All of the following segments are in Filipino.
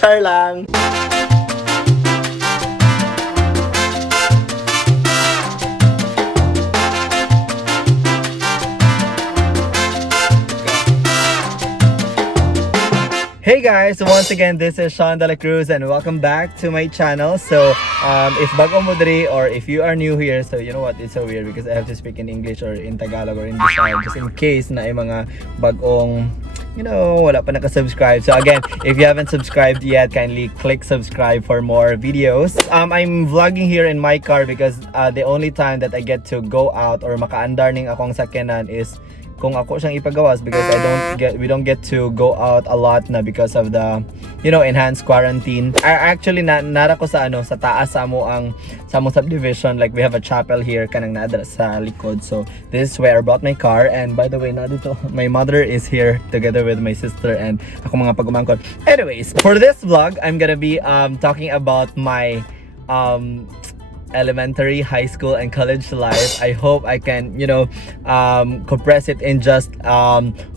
Char lang! Hey guys! Once again, this is Sean Dela Cruz and welcome back to my channel. So, if bago mo diri or if you are new here, so you know what, it's so weird because I have to speak in English or in Tagalog or in Bisaya just in case na ay mga bagong, you know, wala pa nakasubscribe. So again, if you haven't subscribed yet, kindly click subscribe for more videos. I'm vlogging here in my car because the only time that I get to go out or makaandar ning akong sakyanan is kung ako siyang ipagawas because we don't get to go out a lot na because of the, you know, enhanced quarantine. Actually nara ko sa sa taas sa among subdivision, like we have a chapel here kanang naadra sa likod. So this is where I brought my car, and by the way, na dito my mother is here together with my sister and ako mga pagumangkon. Anyways, for this vlog, I'm gonna be talking about my elementary, high school, and college life. I hope I can, you know, compress it in just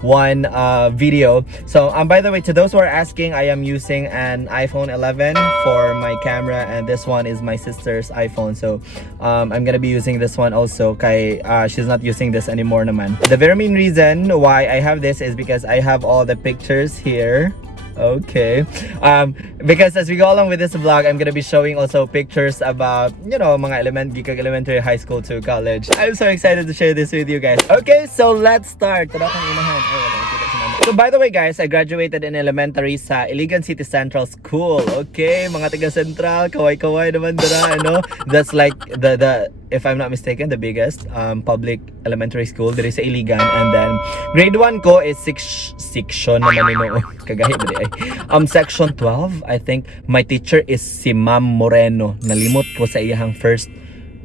one video. So by the way, to those who are asking, I am using an iPhone 11 for my camera, and this one is my sister's iPhone. So I'm gonna be using this one also kay she's not using this anymore naman. The very main reason why I have this is because I have all the pictures here. Okay, because as we go along with this vlog, I'm gonna be showing also pictures about, you know, mga elementary, high school to college. I'm so excited to share this with you guys. Okay, so let's start. So by the way guys, I graduated in elementary sa Iligan City Central School. Okay, mga taga Central, kaway-kaway naman dira, ano? That's like the if I'm not mistaken, the biggest public elementary school diri sa Iligan. And then grade 1 ko is section naman nino. Kagahi ba di ay? Section 12, I think. My teacher is si Ma'am Moreno. Nalimot ko sa iyang first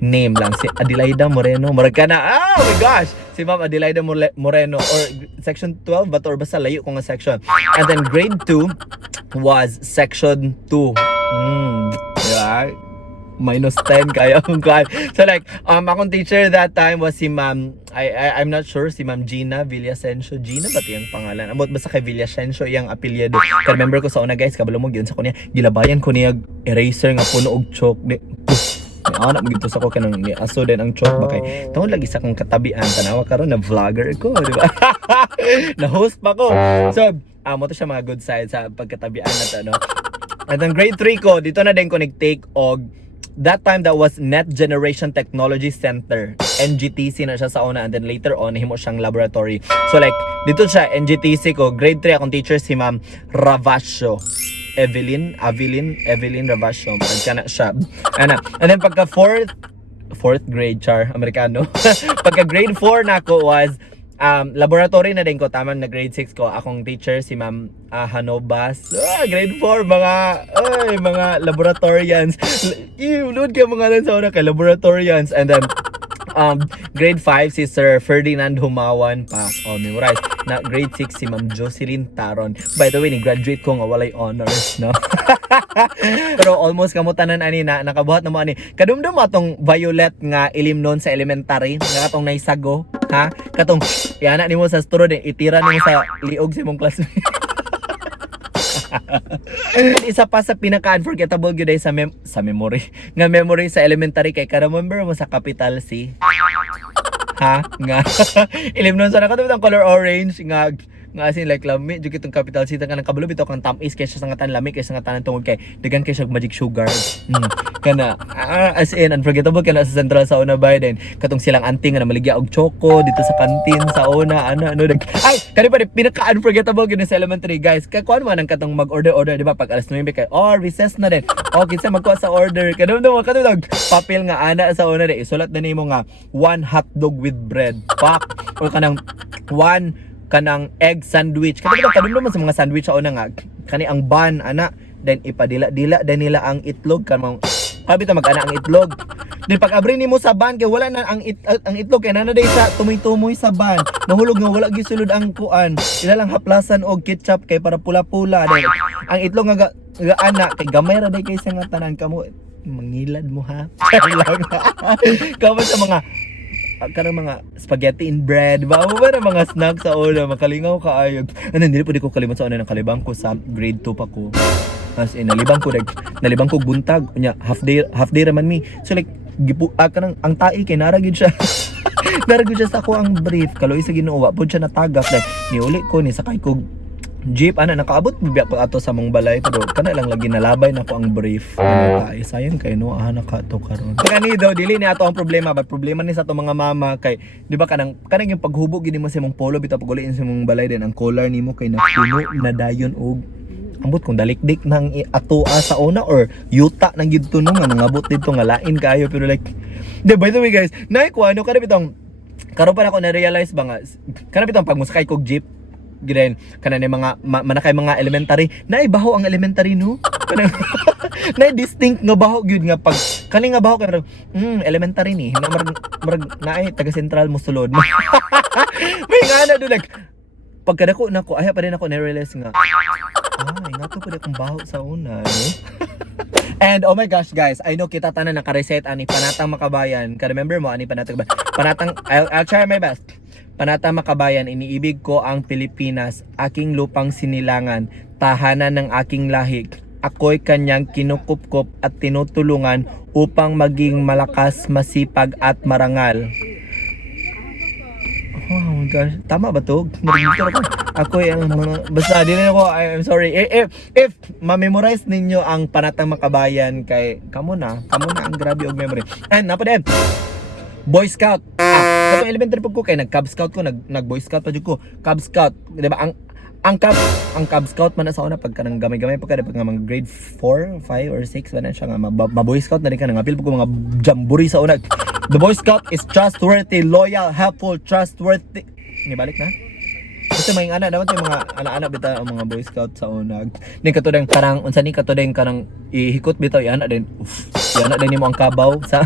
name lang, si Adelaida Moreno. Murag ka na, oh my gosh, si Ma'am Adelaida Moreno, or section 12 ba to, or basta layo ko nga section. And then grade 2 was section 2. Diba? -10 kaya akong kuhan. So like, akong teacher that time was si Ma'am, I'm not sure, si Ma'am Gina Villasencio. Gina ba iyang pangalan? Amot basta kay Villasencio iyang apelyido. Remember ko sa una guys, kabalo mo yun sa kunya, gilabayan ko niya eraser nga puno og chalk. Anak mo gito sa ko kanang ni aso din ang chalk ba kay tungod lagi sa kong katabian tanawa karon na vlogger ko, di ba? Na host pa ko. So mo to siya mga good side sa pagkatabian na to, no? At ang grade 3 ko dito na din ko nag-take og that time that was Net Generation Technology Center. NGTC na siya sa una, and then later on himo siyang laboratory. So like dito siya NGTC ko, grade 3 akong teacher si Ma'am Ravasio. Evelyn Ravasio. Magkana siya. Ana. And then pagka fourth grade, char, Amerikano. Pagka grade 4 na ako was laboratory na din ko, tamang na grade 6 ko. Akong teacher si Ma'am Hanobas. Grade 4 mga laboratorians. Load ka mga lang sa una kay laboratorians. And then grade 5 si Sir Ferdinand Humawan pa. Memorize. Na grade 6 si Ma'am Jocelyn Taron. By the way, ni-graduate ko nga walay honors, no? Pero almost kamutanan ani na nakabuhat na mo ani. Kadumdum mo atong violet nga ilimnon sa elementary, nga katong naisago, ha? Katong yana nimo sa stro din itira nimo sa liog sa imong classmate. Isa pa sa pinaka-unforgettable gyud sa memory sa elementary kay ka-remember mo sa Capital C? Ha? Nga ilimnon sa nakatubit ang color orange nga asin like lami jud kitong Capital City kanang kabalo bitaw kang tamis kaysa sa ngatan lami kaysa sa ngatan tungod kay dagan kay siya magic sugar. Kana as in unforgettable kana sa Central sa una ba din katong silang auntie nga namaligya og choco dito sa canteen sa una ay kani pa pinaka unforgettable gyud sa elementary guys kay kuan man ang katong mag-order di ba pag alas 9 kay recess na din kinsa magkuha sa order kadumdum mo katong papel nga ana sa una di isulat na nimo nga 1 hotdog with bread pak or kanang 1 kanang egg sandwich. Kadumdum man sa mga sandwich sa una nga kani ang bun ana, then ipadila-dila din nila ang itlog kanang pabita mag-ana ang itlog. Then pag abri nimo sa bun kay wala na ang itlog kay nana day sa tumoy-tumoy sa bun. Mahulog nga wala gisulod ang kuan. Ila lang haplasan og ketchup kay para pula-pula. Then ang itlog nga ana kay gamay ra day kay sa nga tanan kamo mangilad mo ha. Kamo sa mga kanang mga spaghetti in bread, ba na mga snacks sa una, makalingaw ka ayog. Ano, hindi ko kalimot sa una ng kalibang ko sa grade 2 pa ko. As in, nalibang ko buntag. Nya, half day raman mi. So like, kanang ang tai kay naragid siya. Naragid siya sa ako ang brief. Kaloy sa Ginoo, wa pud siya natagap. Like, niuli ko ni sakay ko jeep nakaabot biya ko ato sa mong balay pero kana lang lagi nalabay na ko ang brief. Ay sayang kay no naka to karon. Kani daw dili ni ato ang problema, but problema ni sa ato mga mama kay di ba kanang yung paghubog gini mo sa imong polo bitaw paguliin sa imong balay din ang collar nimo kay napuno na dayon og ambot kung dalikdik nang ato sa una or yuta nang gid tuno nga nangabot dito nga lain kayo pero like by the way guys, nay ko ano kada bitong karon pa ako na realize ba nga kana bitong pag musakay kog jeep giden kana ni mga manakay mga elementary na baho ang elementary no na distinct nga baho gyud nga pag kani nga baho kay elementary ni na marag naay taga central mo sulod may ngana do like pagkadako nako ay pa rin ako na-realize nga nga to pud akong baho sa una no. And oh my gosh guys, I know kita tanan naka-reset ani Panatang Makabayan. Ka-remember mo ani Panatang I'll try my best. Panatang Makabayan, iniibig ko ang Pilipinas, aking lupang sinilangan, tahanan ng aking lahi. Ako'y kanyang kinukupkop at tinutulungan upang maging malakas, masipag at marangal. Oh my gosh, tama ba to? Ako ang mga basta din ako, I'm sorry. If ma-memorize ninyo ang Panatang Makabayan kay kamo na ang grabe og memory. And napa din. Boy Scout. Katong elementary pag ko kay nag-Cub Scout ko, nag-Boy Scout pa jud ko. Cub Scout, di ba? Ang Cub Scout man na sa una pagka nang gamay-gamay pagka nga mga grade 4, 5 or 6 ba na siya nga ma-Boy Scout na rin ka nang apil pag mga jamboree sa una. The Boy Scout is trustworthy, loyal, helpful, trustworthy. Nibalik na? Kasi may ana dapat yung mga ana-ana bitaw ang mga Boy Scout sa unag. Ni katudeng karang unsa ni katudeng karang ihikot bitaw yana din. Yana din mo ang kabaw sa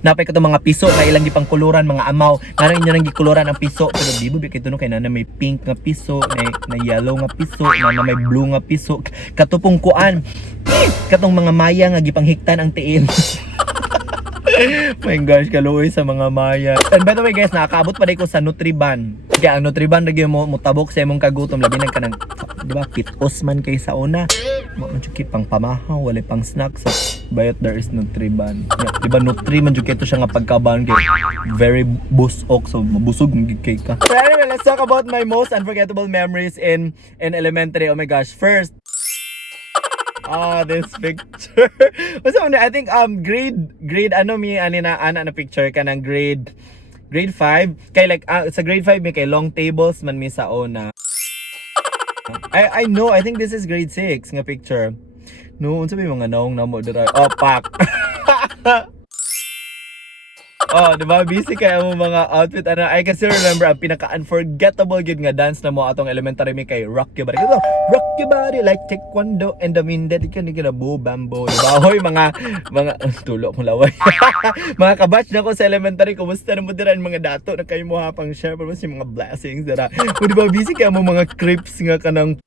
napay ko mga piso na ilang gipang kuluran mga amaw. Nang inyo nang gikuluran ang piso pero di mo kay tuno kay na may pink nga piso, na yellow nga piso, na may blue nga piso. Katupong kuan. Katong mga maya nga gipanghiktan ang tiil. My gosh, kaluoy sa mga maya. And by the way guys, nakakaabot pa rin ko sa Nutriban. Kaya ang Nutriban lagi mo tabok sa imong kagutom labi nang kanang di ba pitos man kay sa una. Mo man jud pang pamahaw, wala pang snacks. So, bayot there is Nutriban. Yeah, di ba Nutri man jud kay to siya nga pagkaban kay very busok so mabusog ng kay ka. So anyway, let's talk about my most unforgettable memories in elementary. Oh my gosh, first this picture. I think grade ano mi ani na picture ka ng grade 5 kay like sa grade 5 mi kay long tables man mi sa una. I know, I think this is grade 6 nga picture. No, unsa may mga naong namo dira. Oh, pak. Oh, di ba? Busy kaya mo mga outfit. I can still remember ang pinaka-unforgettable gid nga dance na mo atong elementary mi kay Rock Your Body. Rock your body like taekwondo and the minded ka ni kina bambo. Di ba? Hoy, mga tulo kong laway. Mga kabatch na ko sa elementary, kumusta na mo dira mga dato na kayo mo hapang share pa si mga blessings dira. O di ba? Busy kaya mo mga creeps nga kanang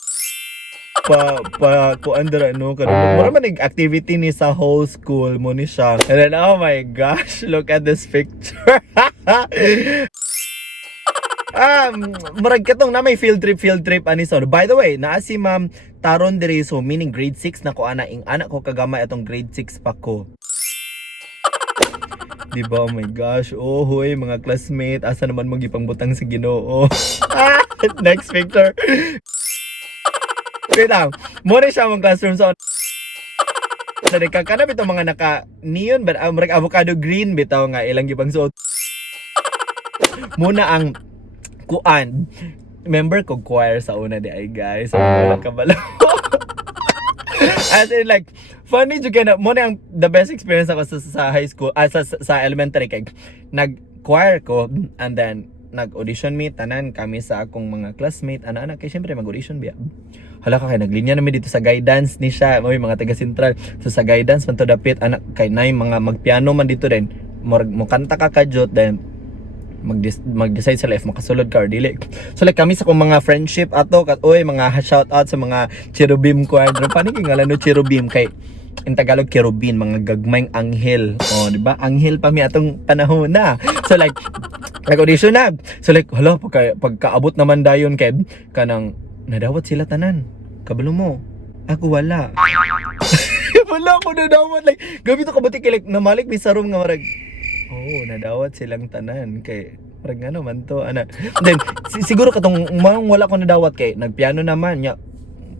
kuan dira no kanang mura man activity ni sa whole school mo ni siya. And then oh my gosh, look at this picture. Murag katong na may field trip ani so. By the way, naa si Ma'am Taron diri so meaning grade 6 na ko ing anak ko kagamay atong grade 6 pa ko. Diba? Oh my gosh. Oh, hoy, mga classmate, asa naman magipangbutang si Ginoo. Next picture. Wait lang, muna siya mong classroom so nagkakana bitaw mga naka neon but marag avocado green bitaw nga ilang gibang suot. Muna ang kuan member ko choir sa una di ay guys. Wala ka bala. As in like funny jud na muna ang the best experience ako sa high school sa elementary kay nag choir ko and then nag-audition mi tanan kami sa akong mga classmate ana kay syempre mag-audition biya. Hala ka kay naglinya namin dito sa guidance ni siya, may mga taga Central. So sa guidance man to dapit anak kay nay mga magpiano man dito din. Mo kanta ka kajot then mag-decide sila if makasulod ka or dili. So like kami sa kong mga friendship ato oy mga shout out sa mga cherubim choir. Paano kay ngalan no cherubim kay in Tagalog cherubim mga gagmayng anghel. Oh, di ba? Anghel pa mi atong panahon na. So like audition na. So like hala pagkaabot naman dayon kay kanang nadawat sila tanan. Kabalo mo. Ako wala. Wala ako nadawat. Like, gabi to kabati kay like, namalik mi sa room nga marag. Oh, nadawat silang tanan. Kay, marag ano man to. Ana. Then, siguro katong wala ko nadawat kay, nagpiano naman. Nya,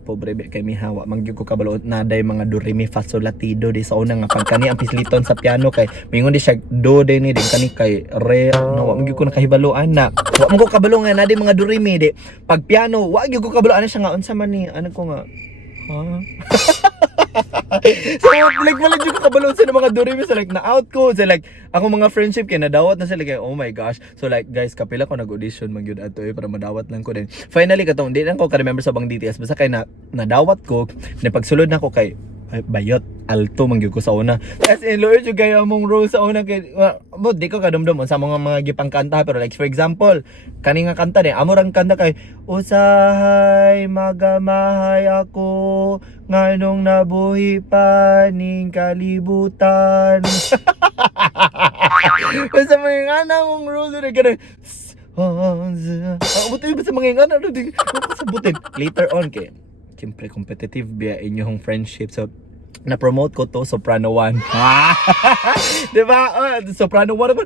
pobre be kay mi hawa mangyud ko kabalo na day mga do re mi fa sol la ti do di sa una nga pagkani ang pisliton sa piano kay mingon di siya do din ni din kani kay re no wa mangyud ko nakahibaluan na wa man ko kabalo nga na di mga do re mi di pag piano wa gyud ko kabaluan na siya nga unsa man ni ano ko nga ha so like wala gyud ko kabalo sa mga do re mi so like na out ko so like ako mga friendship kay nadawat na sila kay oh my gosh so like guys kapila ko nag-audition man gyud ato para madawat lang ko din finally katong di lang ko ka-remember sa bang DTS basta kay na nadawat ko na pagsulod na ko kay ay, bayot alto man gyud ko sa una as in Lord yung kaya mong role sa una kay mo di ko kadumdum sa mga gipang kanta pero like for example kani nga kanta ni amorang kanta kay usahay magamahay ako nganong nabuhi pa ning kalibutan. Basta mga ngana mong role na gano'n. Buti ba sa mga ngana na di sabutin. Later on, kay siyempre competitive biya inyong friendship. So, na-promote ko to Soprano 1. Diba? Soprano 1 naman.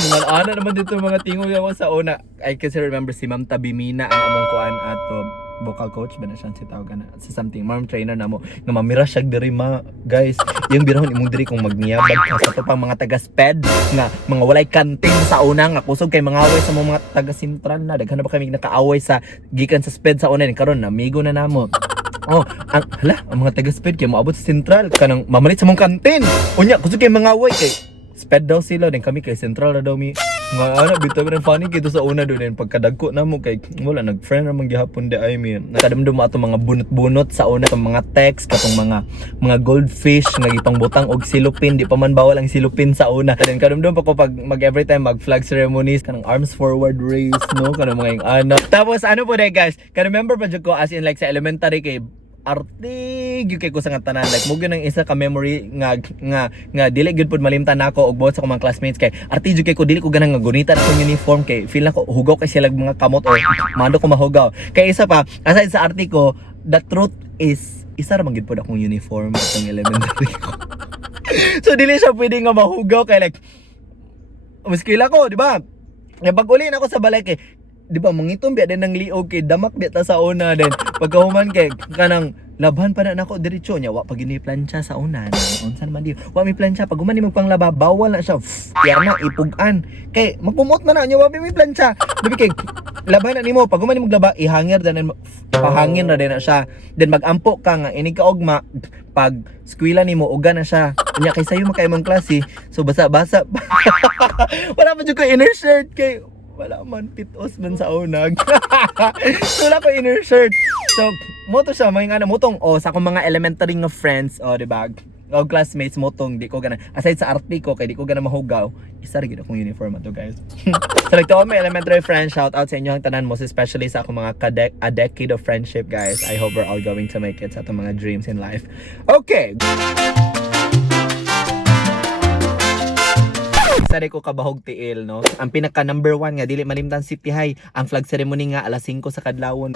Mga ana naman dito mga tingog ako sa una. I can still remember si Ma'am Tabimina ang among kuan ato vocal coach ba na siya si tawag na sa something ma'am trainer na mo nga mamira siya diri ma guys yung birahon imong diri kung magniyabag ka sa to pang mga taga sped nga mga walay kanting sa una nga kusog kay mga away sa mga taga sentral na daghan na ba kami nakaaway sa gikan sa sped sa una ni karon amigo na namo. Oh, ang mga taga sped kay moabot sa sentral kanang mamalit sa mong kantin. Unya kusog kay mga away kay sped daw sila din kami kay sentral na daw mi nga ana bitaw rin funny kito sa una do din pagkadagko na mo kay wala nag-friend ra man gihapon de I mean nakadumdum ato mga bunot-bunot sa una tong mga text katong mga goldfish nga gipangbutang og silupin di pa man bawal ang silupin sa una then kadumdum pa ko pag mag every time mag flag ceremonies kanang arms forward raise no kanang mga ana tapos ano po de guys ka remember pa jud ko as in like sa elementary kay artig gyud kay ko sa tanan like mo gyud ang isa ka memory nga dili gyud pud malimtan nako og buot sa akong mga classmates kay artig gyud kay ko dili ko ganang nga gunita na akong uniform kay feel nako hugaw kay sila mga kamot or mando ko mahugaw kay isa pa aside sa arte ko the truth is isa ra man gyud pud akong uniform atong elementary ko so dili siya pwede nga mahugaw kay like muskila ko di ba nga pag-uli na ako sa balay kay di ba mangitong biya din ng liog kay damak biya ta sa una din pagkahuman kay kanang labhan pa na nako diretso nya wa pag ini plancha sa una unsan man di wa mi plancha pag human ni magpanglaba bawal na siya ya na ipugan kay magpumot na nya wa mi plancha dibi kay laban na nimo pag human ni maglaba ihangir dan ipahangin na din na siya then magampo ka nga ini kaugma pag eskwela nimo uga na siya nya kay sayo makaimong klase so basa-basa wala pa jud ko inner shirt kay wala man pitos man sa unag. So wala ko inner shirt. So moto siya mga motong sa akong mga elementary nga friends di ba? O classmates motong di ko gana aside sa arte ko kay di ko gana mahugaw isa ra gyud akong uniform ato guys. So like to all my elementary friends shout out sa inyo ang tanan most especially sa akong mga a decade of friendship guys. I hope we're all going to make it sa atong mga dreams in life. Okay. Sari ko kabahog tiil no. Ang pinaka number 1 nga dili malimtan City High ang flag ceremony nga alas 5 sa kadlawon.